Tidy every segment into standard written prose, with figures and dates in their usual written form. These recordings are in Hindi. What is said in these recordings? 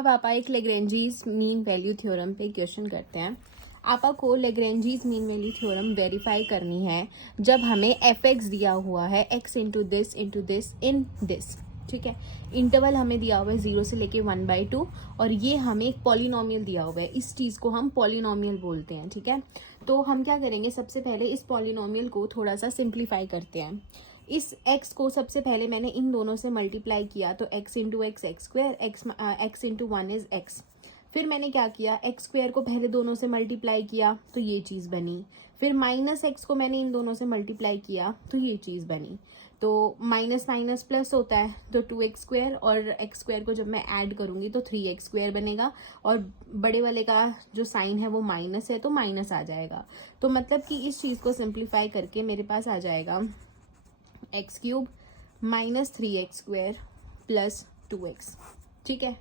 अब आप एक लेग्रेंजीज मीन वैल्यू थ्योरम पे क्वेश्चन करते हैं। आपको लेग्रेंजीज मीन वैल्यू थ्योरम वेरीफाई करनी है जब हमें एफ एक्स दिया हुआ है x into this in this. ठीक है, इंटरवल हमें दिया हुआ है 0 से लेके 1/2 और ये हमें एक पॉलिनोमियल दिया हुआ है। इस चीज़ को हम पॉलिनोमियल बोलते हैं। ठीक है, तो हम क्या करेंगे, सबसे पहले इस पॉलिनोमियल को थोड़ा सा सिंप्लीफाई करते हैं। इस x को सबसे पहले मैंने इन दोनों से मल्टीप्लाई किया तो x into x x square, x into 1 is x। फिर मैंने क्या किया, एक्स स्क्वायर को पहले दोनों से मल्टीप्लाई किया तो ये चीज़ बनी। फिर माइनस एक्स को मैंने इन दोनों से मल्टीप्लाई किया तो ये चीज़ बनी। तो माइनस माइनस प्लस होता है तो 2x स्क्वायर, और एक्स स्क्वायर को जब मैं ऐड करूंगी तो 3x स्क्वायर बनेगा, और बड़े वाले का जो साइन है वो माइनस है तो माइनस आ जाएगा। तो मतलब कि इस चीज़ को सिंप्लीफाई करके मेरे पास आ जाएगा x cube minus 3x square plus 2x। ठीक है,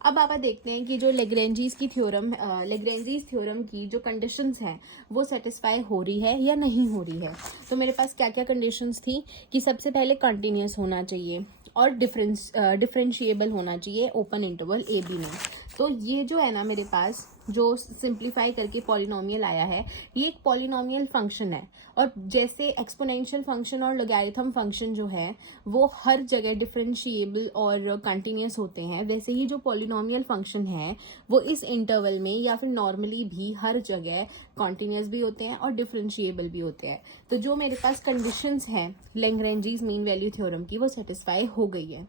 अब आप देखते हैं कि जो लेग्रेंजीज थ्योरम की जो कंडीशंस हैं वो सेटिस्फाई हो रही है या नहीं हो रही है। तो मेरे पास क्या क्या कंडीशंस थी कि सबसे पहले कंटिन्यूस होना चाहिए और डिफरेंशिएबल होना चाहिए ओपन इंटरवल ए बी में। तो ये जो है ना, मेरे पास जो सिंप्लीफाई करके पॉलिनोमियल आया है, ये एक पॉलिनोमियल फंक्शन है। और जैसे एक्सपोनेंशियल फंक्शन और लॉगरिथम फंक्शन जो है वो हर जगह डिफरेंशिएबल और कंटिन्यूस होते हैं, वैसे ही जो पॉलिनोमियल फंक्शन है वो इस इंटरवल में या फिर नॉर्मली भी हर जगह कंटिन्यूस भी होते हैं और डिफरेंशिएबल भी होते हैं। तो जो मेरे पास कंडीशंस हैं लेग्रेंजीज मीन वैल्यू थ्योरम की, वो सेटिस्फाई हो गई है।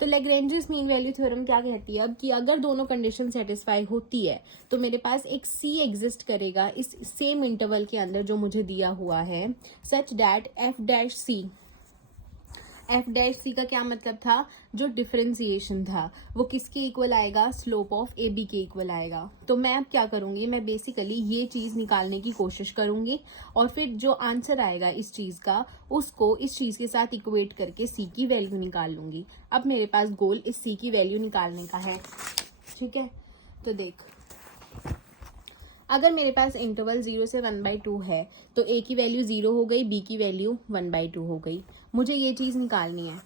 तो लेग्रेंजीज मीन वैल्यू थ्योरम क्या कहती है अब, कि अगर दोनों कंडीशन सेटिस्फाई होती है तो मेरे पास एक सी एग्जिस्ट करेगा इस सेम इंटरवल के अंदर जो मुझे दिया हुआ है, such that F dash C का क्या मतलब था, जो डिफरेंशिएशन था वो किसके इक्वल आएगा, स्लोप ऑफ ए बी के इक्वल आएगा। तो मैं अब क्या करूंगी, मैं बेसिकली ये चीज निकालने की कोशिश करूंगी और फिर जो आंसर आएगा इस चीज का उसको इस चीज के साथ इक्वेट करके सी की वैल्यू निकाल लूंगी। अब मेरे पास गोल इस सी की वैल्यू निकालने का है। ठीक है, तो देख, अगर मेरे पास इंटरवल 0 से 1/2 है तो a की वैल्यू 0 हो गई, b की वैल्यू 1/2 हो गई। मुझे ये चीज़ निकालनी है।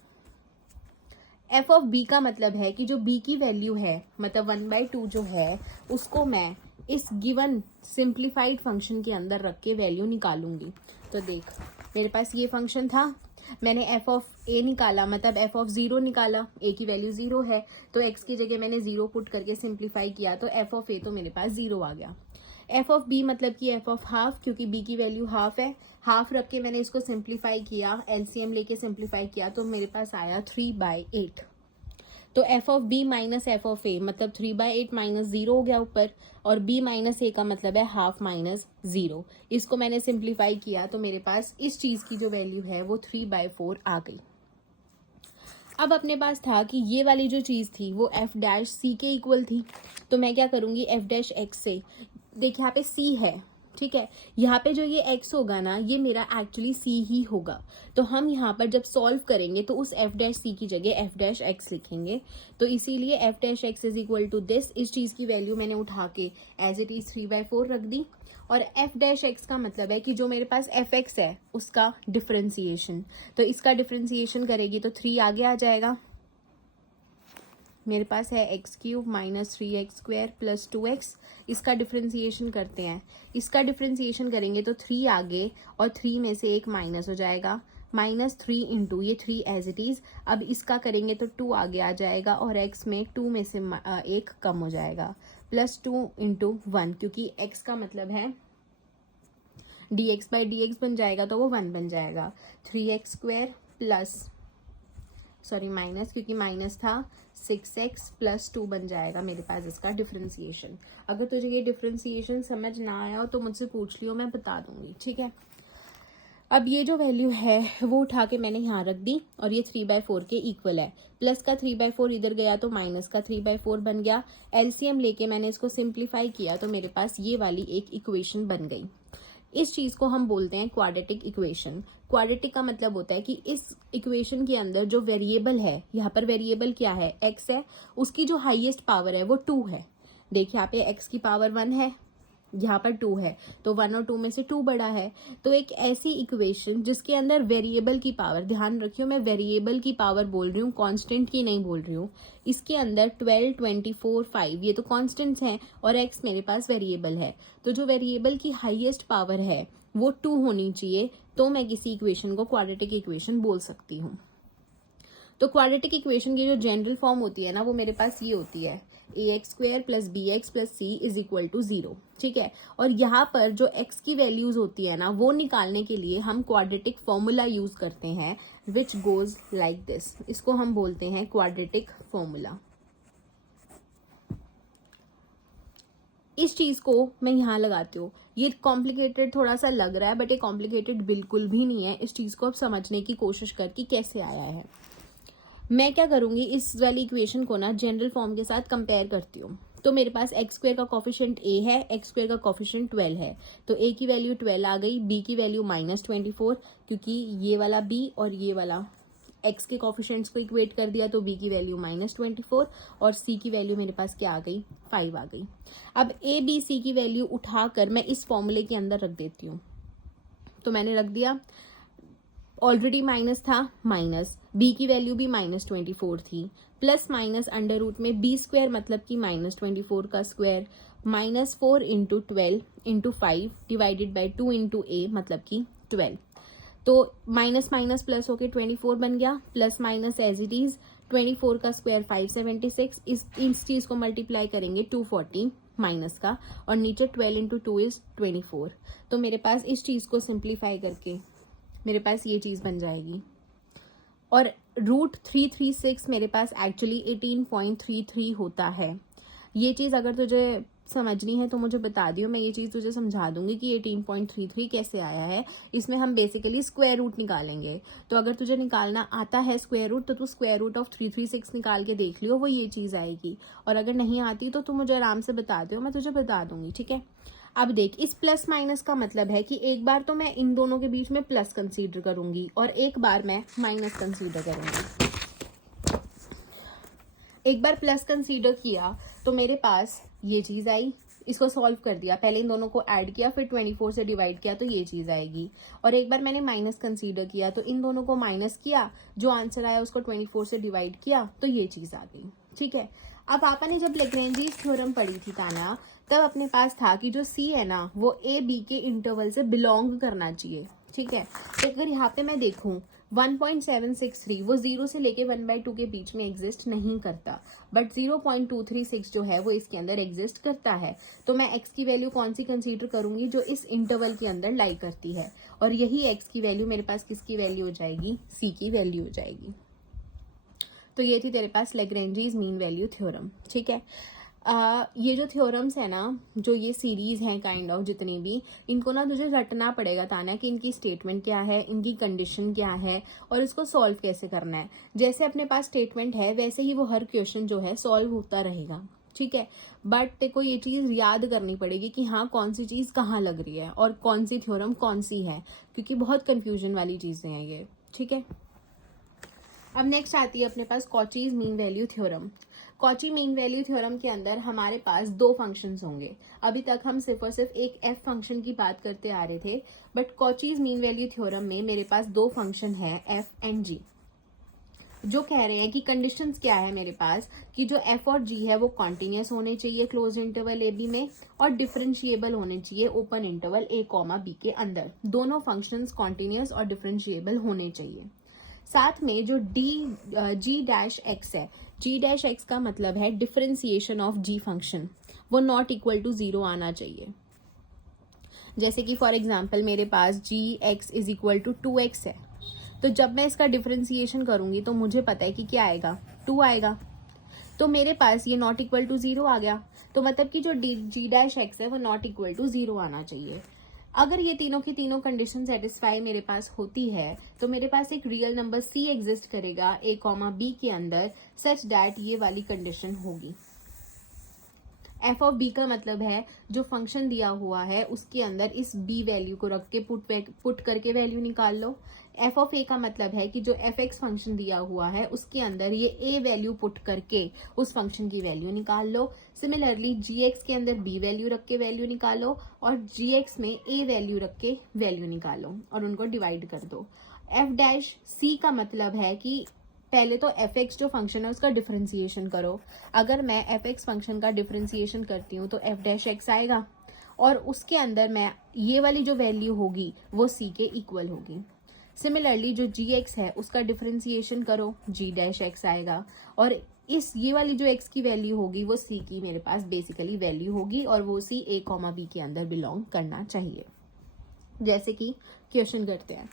f ऑफ b का मतलब है कि जो b की वैल्यू है, मतलब 1/2 जो है, उसको मैं इस गिवन सिंप्लीफाइड फंक्शन के अंदर रख के वैल्यू निकालूंगी। तो देख, मेरे पास ये फंक्शन था, मैंने f ऑफ a निकाला, मतलब f ऑफ 0 निकाला, a की वैल्यू 0 है तो x की जगह मैंने 0 पुट करके सिंप्लीफाई किया तो f ऑफ a तो मेरे पास 0 आ गया। एफ ऑफ बी मतलब कि एफ ऑफ हाफ, क्योंकि बी की वैल्यू हाफ है, हाफ रख के मैंने इसको सिंप्लीफाई किया, एलसीएम लेके सिंप्लीफाई किया तो मेरे पास आया 3/8। तो F of B minus F of A मतलब 3/8 माइनस 0 हो गया ऊपर, और बी माइनस ए का मतलब है हाफ माइनस 0। इसको मैंने सिंप्लीफाई किया तो मेरे पास इस चीज की जो वैल्यू है वो 3/4 आ गई। अब अपने पास था कि ये वाली जो चीज़ थी वो एफ डैश सी के इक्वल थी, तो मैं क्या करूँगी, एफ डैश एक्स से, देखिए यहाँ पे सी है, ठीक है, यहाँ पे जो ये x होगा ना, ये मेरा एक्चुअली c ही होगा। तो हम यहाँ पर जब सॉल्व करेंगे तो उस f डैश c की जगह f डैश x लिखेंगे। तो इसीलिए f dash x is equal to this, इस चीज़ की वैल्यू मैंने उठा के एज इट इज 3/4 रख दी। और f डैश x का मतलब है कि जो मेरे पास fx है उसका डिफरेंशिएशन, तो इसका डिफरेंशिएशन करेगी तो 3 आगे आ जाएगा। मेरे पास है x cube minus 3x square plus 2x। इसका डिफरेंशिएशन करते हैं, इसका डिफरेंशिएशन करेंगे तो 3 आगे और 3 में से एक माइनस हो जाएगा, -3 इंटू ये 3 एज इट इज। अब इसका करेंगे तो 2 आगे आ जाएगा और x में 2 में से एक कम हो जाएगा, +2 इंटू 1, क्योंकि x का मतलब है dx/dx बन जाएगा तो वो 1 बन जाएगा। 3x स्क्वायर प्लस माइनस, क्योंकि माइनस था, 6x प्लस 2 बन जाएगा मेरे पास इसका डिफरेंशिएशन। अगर तुझे ये डिफरेंशिएशन समझ ना आया हो तो मुझसे पूछ लियो, मैं बता दूंगी। ठीक है, अब ये जो वैल्यू है वो उठा के मैंने यहाँ रख दी और ये 3/4 के इक्वल है। प्लस का 3/4 इधर गया तो माइनस का 3/4 बन गया। एलसीएम लेके मैंने इसको सिंप्लीफाई किया तो मेरे पास ये वाली एक इक्वेशन बन गई। इस चीज को हम बोलते हैं क्वाड्रेटिक इक्वेशन। क्वाड्रेटिक का मतलब होता है कि इस इक्वेशन के अंदर जो वेरिएबल है, यहाँ पर वेरिएबल क्या है, x है, उसकी जो हाईएस्ट पावर है वो 2 है। देखिए यहाँ पे x की पावर 1 है, यहाँ पर 2 है तो 1 और 2 में से 2 बड़ा है। तो एक ऐसी इक्वेशन जिसके अंदर वेरिएबल की पावर, ध्यान रखियो मैं वेरिएबल की पावर बोल रही हूँ, कांस्टेंट की नहीं बोल रही हूँ। इसके अंदर 12, 24, 5 ये तो कांस्टेंट्स हैं और x मेरे पास वेरिएबल है। तो जो वेरिएबल की हाईएस्ट पावर है वो 2 होनी चाहिए, तो मैं किसी इक्वेशन को क्वाड्रेटिक इक्वेशन बोल सकती हूँ। तो क्वाड्रेटिक इक्वेशन की जो जनरल फॉर्म होती है ना, वो मेरे पास ये होती है ax² + bx + c = 0। ठीक है, और यहाँ पर जो x की वैल्यूज होती है ना, वो निकालने के लिए हम क्वाड्रेटिक फॉर्मूला यूज करते हैं विच गोज लाइक दिस। इसको हम बोलते हैं क्वाड्रेटिक फॉर्मूला। इस चीज को मैं यहाँ लगाती हूँ। ये कॉम्प्लिकेटेड थोड़ा सा लग रहा है बट ये कॉम्प्लिकेटेड बिल्कुल भी नहीं है। इस चीज को अब समझने की कोशिश कर कि कैसे आया है। मैं क्या करूंगी, इस वाली इक्वेशन को ना जनरल फॉर्म के साथ कंपेयर करती हूँ। तो मेरे पास x² का कोफिशिएंट a है, x² का कोफिशिएंट 12 है, तो a की वैल्यू 12 आ गई, b की वैल्यू -24, क्योंकि ये वाला b और ये वाला x के कोफिशिएंट्स को इक्वेट कर दिया तो b की वैल्यू -24 और c की वैल्यू मेरे पास क्या आ गई, 5 आ गई। अब a b c की वैल्यू उठाकर मैं इस फॉर्मूले के अंदर रख देती हूँ। तो मैंने रख दिया, ऑलरेडी माइनस था, माइनस b की वैल्यू भी -24 थी, प्लस माइनस अंडर रूट में b² मतलब कि -24 का स्क्वायर, -4 × 12 × 5 डिवाइडेड बाई 2 × a मतलब कि 12। तो माइनस माइनस प्लस होके 24 बन गया, plus minus as it is 24 का स्क्वायर 576। इस चीज को मल्टीप्लाई करेंगे 240 माइनस का, और नीचे 12 × 2 = 24। तो मेरे पास इस चीज को सिंप्लीफाई करके मेरे पास ये चीज बन जाएगी। और √336 मेरे पास एक्चुअली 18.33 होता है। ये चीज अगर तुझे समझनी है तो मुझे बता दियो, मैं ये चीज तुझे समझा दूंगी कि 18.33 कैसे आया है। इसमें हम बेसिकली स्क्वायर रूट निकालेंगे। तो अगर तुझे निकालना आता है स्क्वायर रूट तो तू स्क्वायर रूट ऑफ 336 निकाल के देख लियो, वो ये चीज आएगी। और अगर नहीं आती तो तू मुझे आराम से बता दियो, मैं तुझे बता दूंगी। ठीक है, अब देख, इस प्लस माइनस का मतलब है कि एक बार तो मैं इन दोनों के बीच में प्लस कंसीडर करूंगी और एक बार मैं माइनस कंसीडर करूंगी। एक बार प्लस कंसीडर किया तो मेरे पास ये चीज आई, इसको सॉल्व कर दिया, पहले इन दोनों को ऐड किया फिर 24 से डिवाइड किया तो ये चीज आएगी। और एक बार मैंने माइनस कंसीडर किया तो इन दोनों को माइनस किया, जो आंसर आया उसको 24 से डिवाइड किया तो ये चीज आ गई। ठीक है, अब पापा ने जब लेग्रेंजीज थ्योरम पढ़ी थी ताना, तब अपने पास था कि जो C है ना वो A B के इंटरवल से बिलोंग करना चाहिए। ठीक है, तो अगर यहाँ पे मैं देखूं 1.763 वो 0 से लेके 1/2 के बीच में एग्जिस्ट नहीं करता, बट 0.236 जो है वो इसके अंदर एग्जिस्ट करता है। तो मैं x की वैल्यू कौन सी कंसीडर करूंगी, जो इस इंटरवल के अंदर लाई करती है, और यही x की वैल्यू मेरे पास किसकी वैल्यू हो जाएगी, C की वैल्यू हो जाएगी। तो ये थी तेरे पास लेग्रेंजीज मीन वैल्यू थ्योरम। ठीक है, ये जो थ्योरम्स है ना, जो ये सीरीज हैं काइंड ऑफ जितनी भी, इनको ना तुझे रटना पड़ेगा ताना कि इनकी स्टेटमेंट क्या है, इनकी कंडीशन क्या है और इसको सॉल्व कैसे करना है। जैसे अपने पास स्टेटमेंट है वैसे ही वो हर क्वेश्चन जो है सॉल्व होता रहेगा। ठीक है, बट तेरे को ये चीज याद करनी पड़ेगी कि हाँ कौन सी चीज कहाँ लग रही है और कौन सी थ्योरम कौन सी है, क्योंकि बहुत कंफ्यूजन वाली चीजें हैं ये। ठीक है, अब नेक्स्ट आती है अपने पास Cauchy's mean value theorem. Cauchy mean value theorem के अंदर हमारे पास दो फंक्शंस होंगे। अभी तक हम सिर्फ और सिर्फ एक एफ फंक्शन की बात करते आ रहे थे, but Cauchy's mean value theorem में मेरे पास दो फंक्शन है एफ एंड जी, जो कह रहे हैं कि कंडीशंस क्या है मेरे पास कि जो एफ और जी है वो कॉन्टिन्यूस होने चाहिए क्लोज इंटरवल ए बी में, और डिफरेंशिएबल होने चाहिए ओपन इंटरवल ए कॉमा बी के अंदर। दोनों फंक्शंस कॉन्टिन्यूस और डिफरेंशिएबल होने चाहिए। साथ में जो जी डैश एक्स है, जी डैश एक्स का मतलब है डिफरेंशिएशन ऑफ जी फंक्शन, वो नॉट इक्वल टू 0 आना चाहिए। जैसे कि फॉर एग्जाम्पल मेरे पास G X is equal to 2x है, तो जब मैं इसका डिफरेंशिएशन करूंगी तो मुझे पता है कि क्या आएगा, 2 आएगा। तो मेरे पास ये नॉट इक्वल टू 0 आ गया, तो मतलब कि जो जी डैश एक्स है वो नॉट इक्वल टू 0 आना चाहिए। अगर ये तीनों की तीनों कंडीशन सेटिस्फाई मेरे पास होती है तो मेरे पास एक रियल नंबर सी एग्जिस्ट करेगा ए कॉमा बी के अंदर, सच दैट ये वाली कंडीशन होगी। एफ ऑफ बी का मतलब है जो फंक्शन दिया हुआ है उसके अंदर इस बी वैल्यू को रख के पुट करके वैल्यू निकाल लो। एफ ऑफ ए का मतलब है कि जो एफ एक्स फंक्शन दिया हुआ है उसके अंदर ये ए वैल्यू पुट करके उस फंक्शन की वैल्यू निकाल लो। सिमिलरली जी एक्स के अंदर बी वैल्यू रख के वैल्यू निकालो और जी एक्स में ए वैल्यू रख के वैल्यू निकालो और उनको डिवाइड कर दो। एफ डैश सी का मतलब है कि पहले तो एफ एक्स जो फंक्शन है उसका डिफरेंशिएशन करो। अगर मैं एफ एक्स फंक्शन का डिफरेंशिएशन करती हूँ तो एफ डैश एक्स आएगा और उसके अंदर मैं ये वाली जो वैल्यू होगी वो सी के इक्वल होगी। सिमिलरली जो जी एक्स है उसका डिफरेंशिएशन करो, जी डैश एक्स आएगा और इस ये वाली जो एक्स की वैल्यू होगी वो सी की मेरे पास बेसिकली वैल्यू होगी और वो सी ए कॉमा बी के अंदर बिलोंग करना चाहिए। जैसे कि क्वेश्चन करते हैं,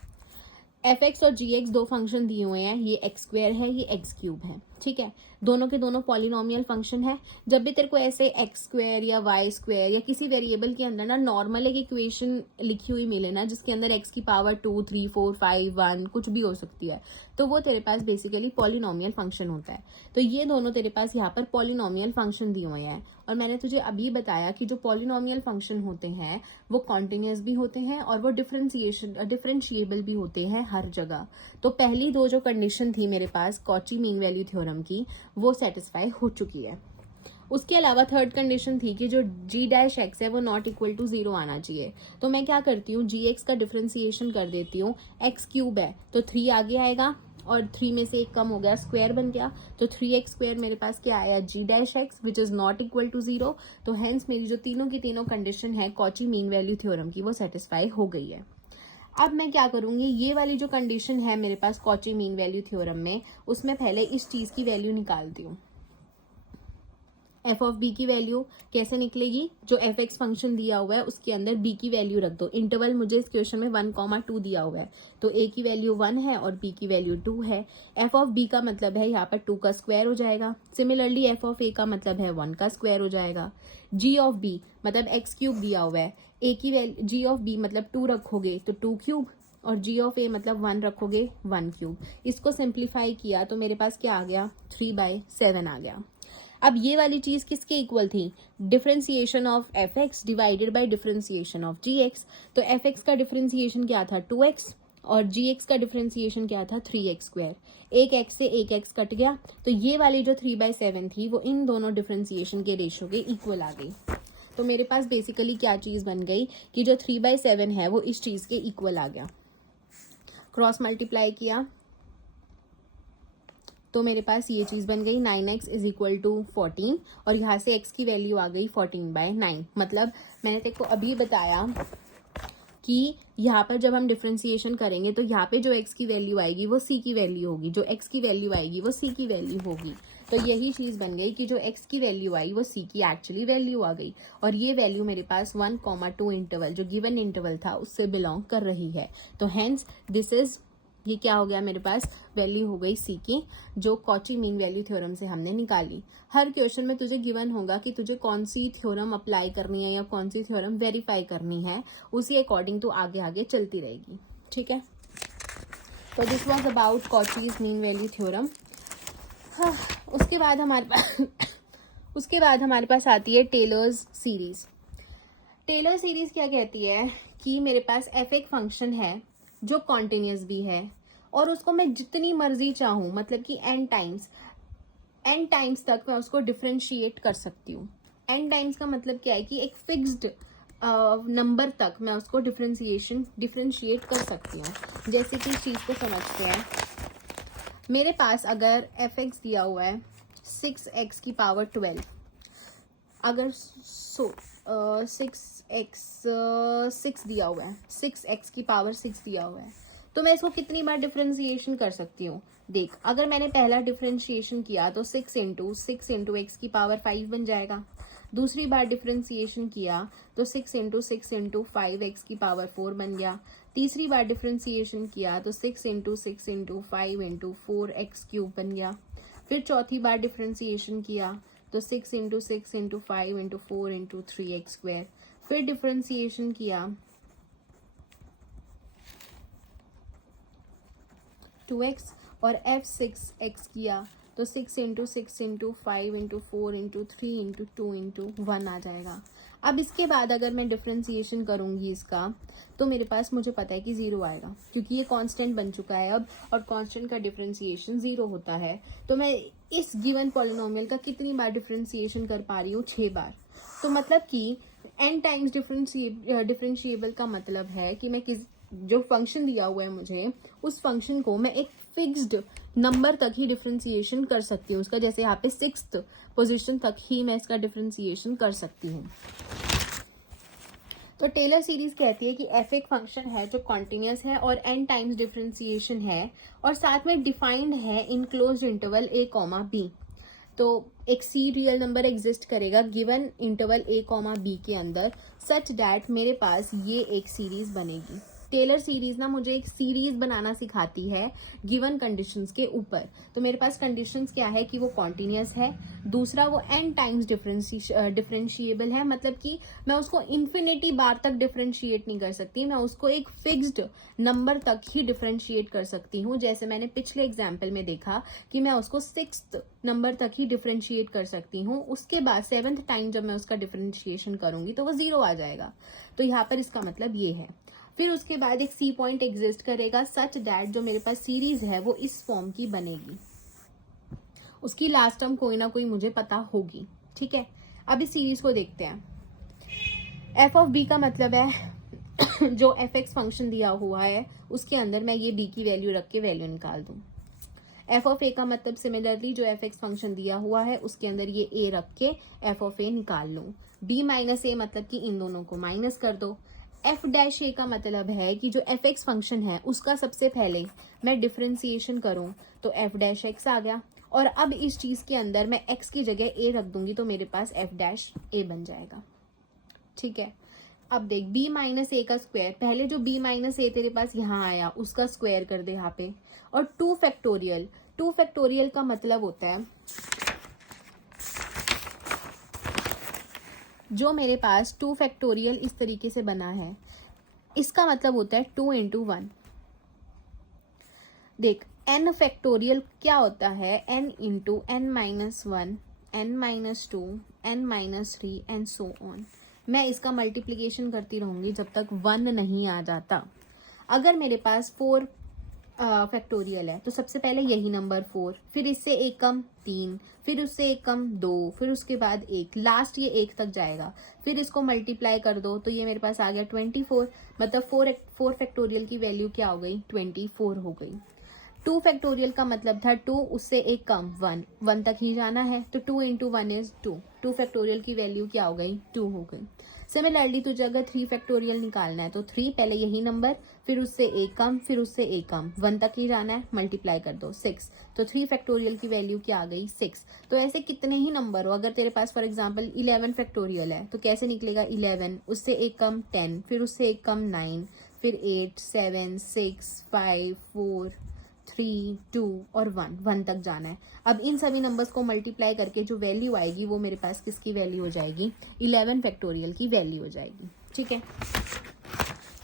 एफ एक्स और जी एक्स दो फंक्शन दिए हुए हैं, ये एक्स स्क्वायर है ये एक्स क्यूब है, ठीक है, दोनों के दोनों पॉलिनोमियल फंक्शन है। जब भी तेरे को ऐसे एक्स स्क्वायर या वाई स्क्वायर या किसी वेरिएबल के अंदर ना नॉर्मल एक इक्वेशन लिखी हुई मिले ना जिसके अंदर एक्स की पावर 2, 3, 4, 5, 1 कुछ भी हो सकती है, तो वो तेरे पास बेसिकली पॉलिनोमियल फंक्शन होता है। तो ये दोनों तेरे पास यहाँ पर पॉलिनोमियल फंक्शन दिए हुए हैं और मैंने तुझे अभी बताया कि जो पॉलिनोमियल फंक्शन होते हैं वो कॉन्टिन्यूस भी होते हैं और वो डिफरेंशिएबल भी होते हैं हर जगह। तो पहली दो जो कंडीशन थी मेरे पास कॉची मीन वैल्यू थ्योरम की वो सेटिस्फाई हो चुकी है। उसके अलावा थर्ड कंडीशन थी कि जो जी डैश एक्स है वो नॉट इक्वल टू 0 आना चाहिए। तो मैं क्या करती हूँ, जी एक्स का डिफरेंशिएशन कर देती हूँ, एक्स क्यूब है तो 3 आगे आएगा और 3 में से एक कम हो गया, स्क्वायर बन गया, तो 3x स्क्वायर मेरे पास क्या आया, G dash X which is not equal to 0। तो हेंस मेरी जो तीनों की तीनों कंडीशन है कॉची मीन वैल्यू थ्योरम की वो सेटिस्फाई हो गई है। अब मैं क्या करूंगी, ये वाली जो कंडीशन है मेरे पास कॉची मीन वैल्यू थ्योरम में उसमें पहले इस चीज की वैल्यू निकालती हूँ। एफ ऑफ बी की वैल्यू कैसे निकलेगी, जो एफ एक्स फंक्शन दिया हुआ है उसके अंदर बी की वैल्यू रख दो। इंटरवल मुझे इस क्वेश्चन में 1,2 दिया हुआ है तो ए की वैल्यू 1 है और बी की वैल्यू 2 है। एफ ऑफ बी का मतलब है यहाँ पर 2 का स्क्वायर हो जाएगा। सिमिलरली एफ ऑफ ए का मतलब है 1 का स्क्वायर हो जाएगा। जी ऑफ बी मतलब एक्स क्यूब दिया हुआ है, ए की वैल्यू जी ऑफ बी मतलब 2 रखोगे तो 2 क्यूब और जी ऑफ ए मतलब 1 रखोगे 1 क्यूब। इसको सिंप्लीफाई किया तो मेरे पास क्या आ गया, 3/7 आ गया। अब ये वाली चीज किसके इक्वल थी, differentiation of f x divided by differentiation of g x. तो एफ एक्स का डिफरेंशिएशन क्या था 2x और जी एक्स का डिफरेंशिएशन क्या था 3x स्क्वायर। एक x से एक x कट गया तो ये वाली जो 3/7 थी वो इन दोनों डिफरेंशिएशन के रेशियो के इक्वल आ गई। तो मेरे पास बेसिकली क्या चीज बन गई कि जो 3/7 है वो इस चीज के इक्वल आ गया। क्रॉस मल्टीप्लाई किया तो मेरे पास ये चीज बन गई 9x इज इक्वल टू 14 और यहाँ से x की वैल्यू आ गई 14/9। मतलब मैंने तेरे को अभी बताया कि यहाँ पर जब हम डिफरेंशिएशन करेंगे तो यहाँ पे जो x की वैल्यू आएगी वो c की वैल्यू होगी, जो x की वैल्यू आएगी वो c की वैल्यू होगी। तो यही चीज बन गई कि जो x की वैल्यू आई वो c की एक्चुअली वैल्यू आ गई और ये वैल्यू मेरे पास 1,2 इंटरवल जो गिवन इंटरवल था उससे बिलोंग कर रही है। तो हेंस दिस इज, ये क्या हो गया मेरे पास, वैल्यू हो गई सी की जो कॉची मीन वैल्यू थ्योरम से हमने निकाली। हर क्वेश्चन में तुझे गिवन होगा कि तुझे कौन सी थ्योरम अप्लाई करनी है या कौन सी थ्योरम वेरीफाई करनी है, उसी अकॉर्डिंग तो आगे आगे चलती रहेगी, ठीक है। तो this was about Cauchy's mean value theorem. हाँ, उसके बाद हमारे पास आती है टेलर्स सीरीज। टेलर सीरीज क्या कहती है कि मेरे पास एफ एक फंक्शन है जो कॉन्टिन्यूस भी है और उसको मैं जितनी मर्जी चाहूं, मतलब कि एन टाइम्स तक मैं उसको डिफरेंशिएट कर सकती हूँ। एन टाइम्स का मतलब क्या है कि एक फिक्स्ड नंबर तक मैं उसको डिफरेंशिएट कर सकती हूँ। जैसे कि इस चीज को समझते हैं, मेरे पास अगर एफ एक्स दिया हुआ है 6x की पावर 12, अगर 6 दिया हुआ है, 6x की पावर 6 दिया हुआ है तो मैं इसको कितनी बार डिफरेंशिएशन कर सकती हूँ। देख, अगर मैंने पहला डिफरेंशिएशन किया तो 6 इंटू एक्स की पावर 5 बन जाएगा। दूसरी बार डिफरेंशिएशन किया तो 6 इंटू 5x की पावर 4 बन गया। तीसरी बार डिफरेंशिएशन किया तो 6 इंटू 5 इंटू 4x क्यूब बन गया। फिर चौथी बार डिफरेंशिएशन किया तो 6 into 5 into 4 into 3x square. फिर डिफरेंशिएशन किया 2x और f6x किया तो 6 into 6 into 5 into 4 into 3 into 2 into 1 आ जाएगा। अब इसके बाद अगर मैं डिफ्रेंसिएशन करूँगी इसका, तो मेरे पास मुझे पता है कि 0 आएगा, क्योंकि ये कांस्टेंट बन चुका है अब, और कांस्टेंट का डिफ्रेंसिएशन 0 होता है। तो मैं इस गिवन पॉलिनोमियल का कितनी बार डिफ्रेंसिएशन कर पा रही हूँ? 6 बार। तो मतलब कि n टाइम्स डिफरेंशिएबल का मतलब है कि मैं जो फंक्शन दिया हुआ है मुझे, उस फंक्शन को मैं एक फिक्स्ड नंबर तक ही डिफरेंशिएशन कर सकती हूँ उसका। जैसे यहाँ पे 6th पोजीशन तक ही मैं इसका डिफरेंशिएशन कर सकती हूँ। तो टेलर सीरीज कहती है कि f एक फंक्शन है जो कॉन्टिन्यूस है और n टाइम्स डिफरेंशिएशन है, और साथ में डिफाइंड है इन क्लोज्ड इंटरवल a, b। तो एक सी रियल नंबर एग्जिस्ट करेगा गिवन इंटरवल a, b के अंदर, सच दैट मेरे पास ये एक सीरीज बनेगी। टेलर सीरीज ना मुझे एक सीरीज बनाना सिखाती है गिवन कंडीशंस के ऊपर। तो मेरे पास कंडीशंस क्या है कि वो कॉन्टिन्यूस है, दूसरा वो n टाइम्स डिफरेंशिएबल है, मतलब कि मैं उसको इन्फिनिटी बार तक डिफरेंशिएट नहीं कर सकती, मैं उसको एक फिक्स्ड नंबर तक ही डिफरेंशिएट कर सकती हूँ। जैसे मैंने पिछले एग्जाम्पल में देखा कि मैं उसको 6th नंबर तक ही डिफरेंशिएट कर सकती हूँ, उसके बाद 7th टाइम जब मैं उसका डिफरेंशिएशन करूंगी तो वो 0 आ जाएगा। तो यहाँ पर इसका मतलब ये है। फिर उसके बाद एक सी पॉइंट एग्जिस्ट करेगा सच दैट जो मेरे पास सीरीज है वो इस फॉर्म की बनेगी, उसकी लास्ट टर्म कोई ना कोई मुझे पता होगी। ठीक है, अब इस सीरीज को देखते हैं। एफ ऑफ बी का मतलब है जो एफ एक्स फंक्शन दिया हुआ है उसके अंदर मैं ये बी की वैल्यू रख के वैल्यू निकाल दूं। एफ ऑफ ए का मतलब सिमिलरली जो एफ एक्स फंक्शन दिया हुआ है उसके अंदर ये ए रख के एफ ऑफ ए निकाल लूं। बी माइनस ए मतलब कि इन दोनों को माइनस कर दो। एफ डैश ए का मतलब है कि जो एफ एक्स फंक्शन है उसका सबसे पहले मैं डिफरेंशिएशन करूं तो एफ डैश एक्स आ गया, और अब इस चीज के अंदर मैं एक्स की जगह ए रख दूंगी तो मेरे पास एफ डैश ए बन जाएगा। ठीक है, अब देख b माइनस ए का स्क्वायर, पहले जो b माइनस ए तेरे पास यहाँ आया उसका स्क्वायर कर दे यहाँ पे, और 2 फैक्टोरियल। 2 फैक्टोरियल का मतलब होता है जो मेरे पास 2 फैक्टोरियल इस तरीके से बना है, इसका मतलब होता है 2 इंटू 1। देख n फैक्टोरियल क्या होता है, n into n minus 1, n minus 2, n minus 3 and so on. मैं इसका मल्टीप्लिकेशन करती रहूंगी जब तक 1 नहीं आ जाता। अगर मेरे पास 4 फैक्टोरियल है तो सबसे पहले यही नंबर 4, फिर इससे एक कम 3, फिर उससे एक कम 2, फिर उसके बाद 1, लास्ट ये 1 तक जाएगा। फिर इसको मल्टीप्लाई कर दो तो ये मेरे पास आ गया 24, मतलब 4 फैक्टोरियल की वैल्यू क्या हो गई, 24 हो गई। 2 फैक्टोरियल का मतलब था 2, उससे एक कम 1 तक ही जाना है, तो 2 इंटू 1 इज 2। 2 फैक्टोरियल की वैल्यू क्या हो गई, 2 हो गई। सिमिलरली तुझे अगर 3 फैक्टोरियल निकालना है तो 3 पहले यही नंबर, फिर उससे एक कम, फिर उससे एक कम, 1 तक ही जाना है, मल्टीप्लाई कर दो 6, तो 3 फैक्टोरियल की वैल्यू क्या आ गई, 6। तो ऐसे कितने ही नंबर हो, अगर तेरे पास फॉर एग्जांपल 11 फैक्टोरियल है तो कैसे निकलेगा 11, उससे एक कम 10, फिर उससे एक कम 9, फिर 8, 7, 6, 5, 4, 3, 2 और 1 तक जाना है। अब इन सभी नंबर्स को मल्टीप्लाई करके जो वैल्यू आएगी वो मेरे पास किसकी वैल्यू हो जाएगी, 11 फैक्टोरियल की वैल्यू हो जाएगी। ठीक है,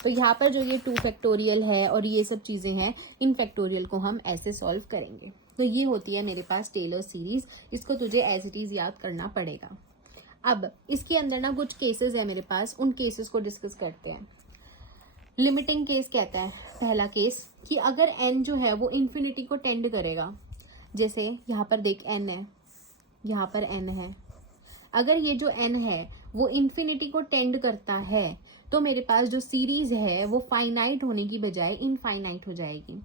तो यहाँ पर जो ये 2 फैक्टोरियल है और ये सब चीज़ें हैं, इन फैक्टोरियल को हम ऐसे सॉल्व करेंगे। तो ये होती है मेरे पास टेलर सीरीज, इसको तुझे एज इट इज़ याद करना पड़ेगा। अब इसके अंदर ना कुछ केसेस है मेरे पास, उन केसेस को डिस्कस करते हैं। लिमिटिंग केस कहता है पहला केस कि अगर n जो है वो इन्फिनिटी को टेंड करेगा, जैसे यहाँ पर देख n है, यहाँ पर n है, अगर ये जो n है वो इन्फिनिटी को टेंड करता है तो मेरे पास जो सीरीज है वो फाइनाइट होने की बजाय इनफाइनाइट हो जाएगी।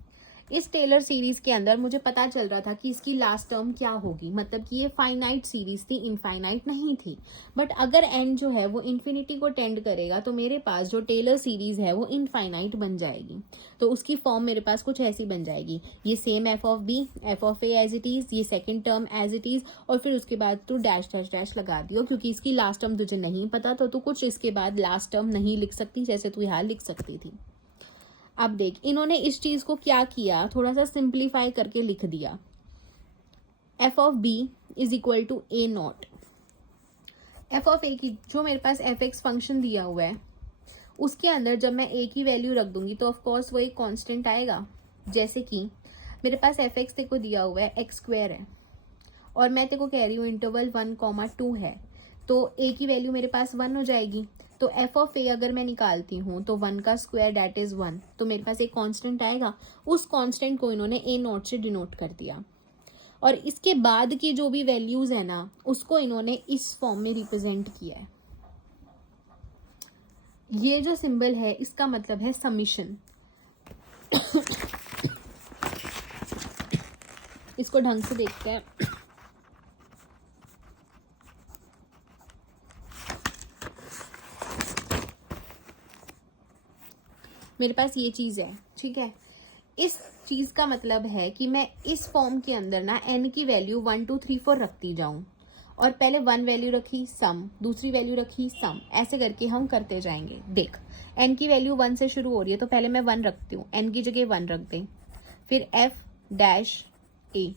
इस टेलर सीरीज के अंदर मुझे पता चल रहा था कि इसकी लास्ट टर्म क्या होगी, मतलब कि ये फाइनाइट सीरीज थी, इनफाइनाइट नहीं थी। बट अगर n जो है वो इन्फिनिटी को टेंड करेगा तो मेरे पास जो टेलर सीरीज है वो इनफाइनाइट बन जाएगी। तो उसकी फॉर्म मेरे पास कुछ ऐसी बन जाएगी, ये same F of B, F of A as it is, ये second term as it is, और फिर उसके बाद तू डैश डैश डैश लगा दियो, क्योंकि इसकी लास्ट टर्म तुझे नहीं पता तो तू कुछ इसके बाद लास्ट टर्म नहीं लिख सकती, जैसे तू यहाँ लिख सकती थी। अब देख इन्होंने इस चीज को क्या किया, थोड़ा सा सिंप्लीफाई करके लिख दिया। F of B is equal to A naught. F of A की जो मेरे पास एफ एक्स फंक्शन दिया हुआ है उसके अंदर जब मैं ए की वैल्यू रख दूंगी तो ऑफकोर्स वो एक कांस्टेंट आएगा। जैसे कि मेरे पास एफ एक्स को दिया हुआ है एक्स स्क्वायर है, और मैं तेरे को कह रही हूँ इंटरवल 1,2 है, तो ए की वैल्यू मेरे पास 1 हो जाएगी। तो एफ ऑफ ए अगर मैं निकालती हूँ तो 1 का स्क्वायर दैट इज 1, तो मेरे पास एक कांस्टेंट आएगा। उस कांस्टेंट को इन्होंने ए नॉट से डिनोट कर दिया, और इसके बाद की जो भी वैल्यूज है ना उसको इन्होंने इस फॉर्म में रिप्रेजेंट किया है। ये जो सिंबल है इसका मतलब है समीशन। इसको ढंग से देखते हैं। मेरे पास ये चीज है, ठीक है। इस चीज का मतलब है कि मैं इस फॉर्म के अंदर ना n की वैल्यू 1 2 3 4 रखती जाऊं, और पहले 1 वैल्यू रखी सम, दूसरी वैल्यू रखी सम, ऐसे करके हम करते जाएंगे। देख n की वैल्यू 1 से शुरू हो रही है तो पहले मैं 1 रखती हूँ, n की जगह 1 रख दें, फिर f डैश a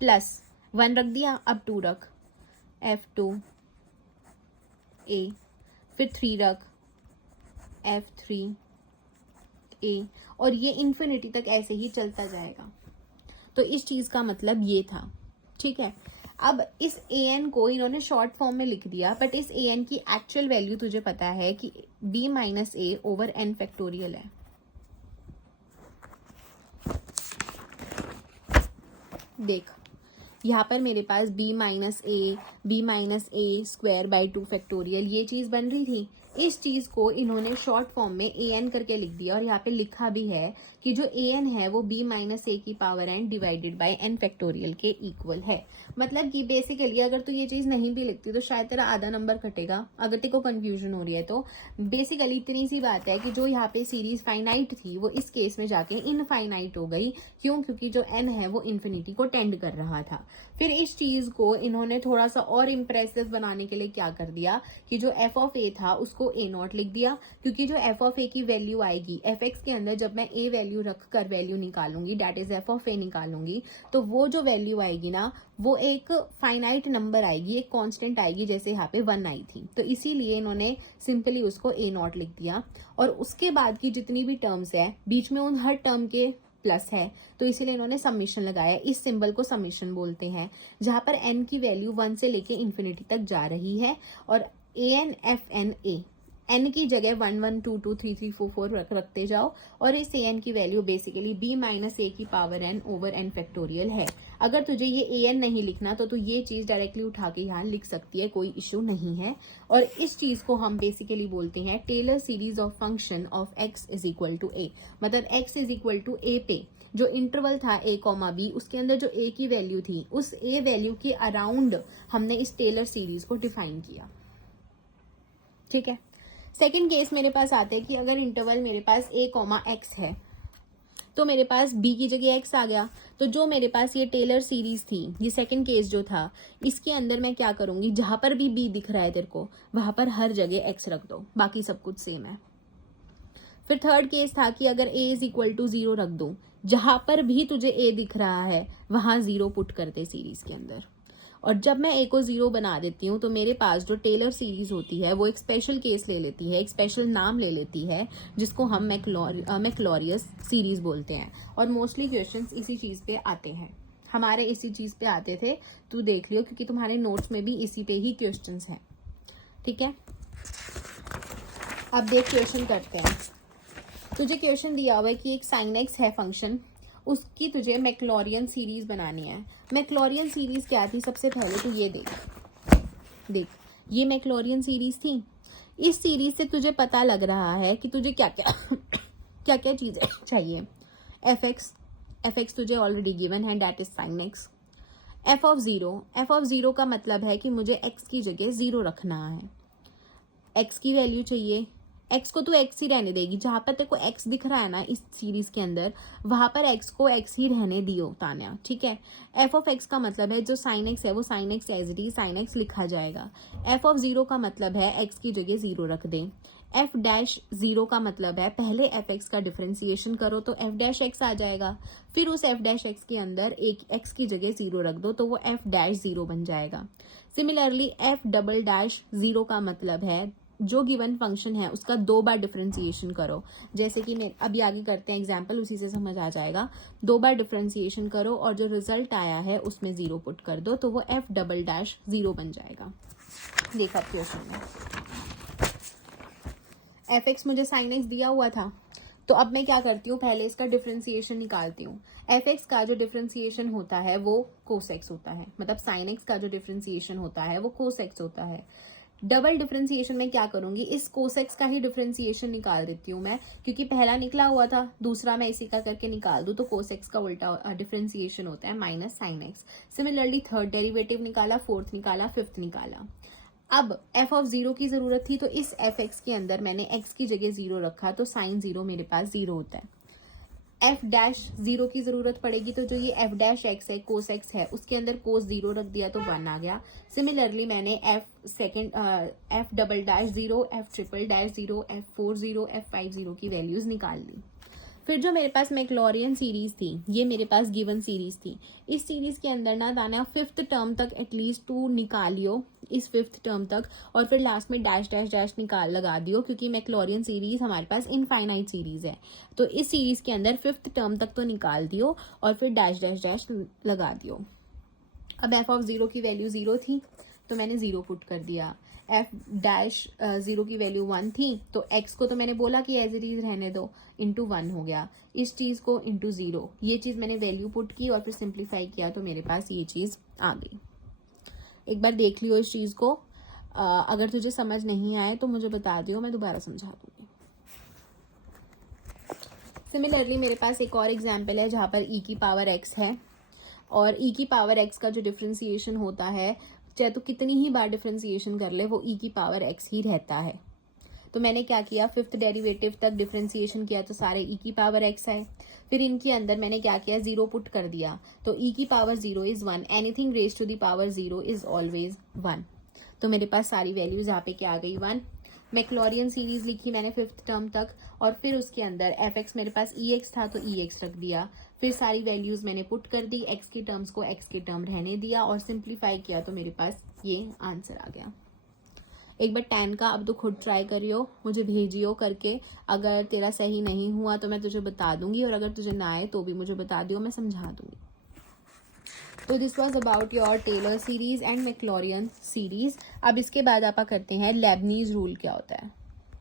प्लस 1 रख दिया, अब 2 रख f2 a, फिर 3 रख f3 a, और ये इन्फिनिटी तक ऐसे ही चलता जाएगा। तो इस चीज का मतलब ये था, ठीक है। अब इस an को इन्होंने शॉर्ट फॉर्म में लिख दिया, बट इस an की एक्चुअल वैल्यू तुझे पता है कि b माइनस ए ओवर n फैक्टोरियल है। देख यहाँ पर मेरे पास b minus A square by 2 factorial ये चीज बन रही थी। इस चीज को इन्होंने शॉर्ट फॉर्म में an करके लिख दिया, और यहाँ पे लिखा भी है कि जो an है वो b माइनस ए की power n divided by n factorial के इक्वल है। मतलब कि बेसिकली अगर तू ये चीज नहीं भी लिखती तो शायद तेरा आधा नंबर कटेगा, अगर तेरे को कंफ्यूजन हो रही है तो। बेसिकली इतनी सी बात है कि जो यहाँ पे सीरीज फाइनाइट थी वो इस केस में जाके इनफाइनाइट हो गई। क्यों? क्योंकि जो n है वो इन्फिनिटी को टेंड कर रहा था। फिर इस चीज को इन्होंने थोड़ा सा और इम्प्रेसिव बनाने के लिए क्या कर दिया कि जो एफ ऑफ ए था उसको ए नॉट लिख दिया, क्योंकि जो एफ ऑफ ए की वैल्यू आएगी एफ एक्स के अंदर, जब मैं ए वैल्यू रख कर वैल्यू निकालूंगी that is F of A निकालूंगी, तो वो जो वैल्यू आएगी ना वो एक फाइनाइट नंबर आएगी, एक कांस्टेंट आएगी, जैसे यहाँ पे 1 आई थी। तो इसीलिए इन्होंने सिंपली उसको ए नॉट लिख दिया। और उसके बाद की जितनी भी टर्म्स है बीच में उन हर टर्म के प्लस है, तो इसीलिए इन्होंने समीशन लगाया। इस सिंबल को समीशन बोलते हैं, जहां पर n की वैल्यू 1 से लेके इन्फिनिटी तक जा रही है, और an f n a n की जगह 1 1 2 2 3 3 4 4 रखते जाओ, और इस an की वैल्यू बेसिकली b माइनस ए की power n over n factorial है। अगर तुझे ये an नहीं लिखना तो तू ये चीज डायरेक्टली उठा के यहाँ लिख सकती है, कोई इशू नहीं है। और इस चीज को हम बेसिकली बोलते हैं Taylor series of function of x is equal to a। मतलब x is equal to a पे जो इंटरवल था a कॉमा b, उसके अंदर जो a की वैल्यू थी उस a वैल्यू के अराउंड हमने इस टेलर सीरीज को डिफाइन किया, ठीक है। सेकंड केस मेरे पास आते हैं कि अगर इंटरवल मेरे पास a कॉमा x है तो मेरे पास b की जगह x आ गया। तो जो मेरे पास ये टेलर सीरीज थी, ये सेकंड केस जो था, इसके अंदर मैं क्या करूंगी, जहां पर भी b दिख रहा है तेरे को वहां पर हर जगह x रख दो, बाकी सब कुछ सेम है। फिर थर्ड केस था कि अगर a इज इक्वल टू 0 रख दूं, जहां पर भी तुझे a दिख रहा है वहां 0 पुट करते सीरीज के अंदर। और जब मैं a को 0 बना देती हूँ तो मेरे पास जो टेलर सीरीज होती है वो एक स्पेशल केस ले लेती है, एक स्पेशल नाम ले लेती है, जिसको हम मैक्लॉरियस सीरीज बोलते हैं। और मोस्टली क्वेश्चंस इसी चीज पे आते हैं, हमारे इसी चीज पे आते थे, तू देख लियो क्योंकि तुम्हारे नोट्स में भी इसी पे ही क्वेश्चंस हैं, ठीक है। अब देख क्वेश्चन करते हैं। तुझे क्वेश्चन दिया हुआ है कि एक साइन एक्स है फंक्शन, उसकी तुझे मैक्लॉरियन सीरीज बनानी है। मैक्लॉरियन सीरीज क्या थी, सबसे पहले तो ये देख ये मैक्लॉरियन सीरीज थी। इस सीरीज से तुझे पता लग रहा है कि तुझे क्या क्या चीजें चाहिए। एफ एक्स तुझे ऑलरेडी गिवन है, that is sine x. F of zero का मतलब है कि मुझे एक्स की जगह 0 रखना है। एक्स की वैल्यू चाहिए, एक्स को तो एक्स ही रहने देगी, जहां पर तेरे को एक्स दिख रहा है ना इस सीरीज के अंदर वहां पर एक्स को एक्स ही रहने दियो तान्या, ठीक है। एफ ऑफ एक्स का मतलब है जो साइन एक्स है वो sine x as it is sine x लिखा जाएगा। एफ ऑफ 0 का मतलब है एक्स की जगह 0 रख दें। एफ डैश 0 का मतलब है पहले एफ एक्स का डिफरेंशिएशन करो तो एफ डैश एक्स आ जाएगा, फिर उस एफ डैश एक्स के अंदर एक एक्स की जगह 0 रख दो तो वो एफ डैश 0 बन जाएगा। सिमिलरली एफ डबल डैश 0 का मतलब है जो गिवन फंक्शन है उसका 2 बार डिफरेंशिएशन करो। जैसे कि मैं अभी आगे करते हैं एग्जाम्पल, उसी से समझ आ जाएगा। 2 बार डिफरेंशिएशन करो और जो रिजल्ट आया है उसमें 0 पुट कर दो, तो वो f डबल डैश 0 बन जाएगा। देखो अब क्वेश्चन में एफ एक्स मुझे साइन एक्स दिया हुआ था, तो अब मैं क्या करती हूँ, पहले इसका डिफरेंशिएशन निकालती हूँ। एफ एक्स का जो डिफरेंशिएशन होता है वो कोस एक्स होता है, मतलब साइन एक्स का जो डिफरेंशिएशन होता है वो कोस एक्स होता है। डबल डिफरेंशिएशन में क्या करूंगी, इस कोस एक्स का ही डिफरेंशिएशन निकाल देती हूँ मैं, क्योंकि पहला निकला हुआ था, दूसरा मैं इसी का करके निकाल दूँ तो कोस एक्स का उल्टा डिफरेंशिएशन होता है minus sine x. Similarly third derivative निकाला, फोर्थ निकाला, फिफ्थ निकाला। अब f ऑफ 0 की जरूरत थी, तो इस एफ एक्स के अंदर मैंने x की जगह 0 रखा, तो साइन 0 मेरे पास 0 होता है। f डैश 0 की जरूरत पड़ेगी, तो जो ये f डैश x है, कोस x है, उसके अंदर कोस 0 रख दिया तो 1 आ गया। सिमिलरली मैंने f double dash 0, f triple dash 0, f4 0, f5 0 की वैल्यूज निकाल ली। फिर जो मेरे पास मैक्लॉरियन सीरीज थी, ये मेरे पास गिवन सीरीज थी। इस सीरीज के अंदर ना दाना 5th टर्म तक एटलीस्ट टू निकालियो, इस 5th टर्म तक, और फिर लास्ट में डैश डैश डैश निकाल लगा दियो, क्योंकि मैक्लॉरियन सीरीज हमारे पास इनफाइनाइट सीरीज है। तो इस सीरीज के अंदर 5th टर्म तक तो निकाल दियो और फिर डैश डैश डैश लगा दियो। अब एफ ऑफ 0 की वैल्यू 0 थी, तो मैंने 0 पुट कर दिया। एफ डैश 0 की वैल्यू 1 थी, तो x को तो मैंने बोला कि एज इट इज रहने दो, इंटू 1 हो गया। इस चीज को इंटू 0, ये चीज मैंने वैल्यू पुट की और फिर सिंप्लीफाई किया, तो मेरे पास ये चीज आ गई। एक बार देख लियो इस चीज को। अगर तुझे समझ नहीं आए तो मुझे बता दियो, मैं दोबारा समझा दूंगी। सिमिलरली मेरे पास एक और एग्जाम्पल है जहां पर e की पावर x है, और e की पावर x का जो डिफरेंशिएशन होता है, चाहे तो कितनी ही बार डिफरेंशिएशन कर ले, वो e की पावर x ही रहता है। तो मैंने क्या किया, 5th डेरिवेटिव तक डिफरेंशिएशन किया तो सारे e की पावर x है। फिर इनके अंदर मैंने क्या किया, 0 पुट कर दिया, तो e की power 0 is 1, anything raise to the power 0 is always 1। तो मेरे पास सारी वैल्यूज यहाँ पे क्या आ गई, 1। मैक्लॉरियन सीरीज लिखी मैंने 5th टर्म तक, और फिर उसके अंदर एफ एक्स मेरे पास ई एक्स था तो ई एक्स रख दिया। फिर सारी वैल्यूज मैंने पुट कर दी, एक्स की टर्म्स को एक्स के टर्म रहने दिया और सिंप्लीफाई किया, तो मेरे पास ये आंसर आ गया। एक बार 10 का अब तो खुद ट्राई करियो, मुझे भेजियो करके। अगर तेरा सही नहीं हुआ तो मैं तुझे बता दूंगी, और अगर तुझे ना आए तो भी मुझे बता दियो, मैं समझा दूंगी। तो this was about your Taylor series and Maclaurin series. अब इसके बाद आप करते हैं लेबनीज रूल क्या होता है।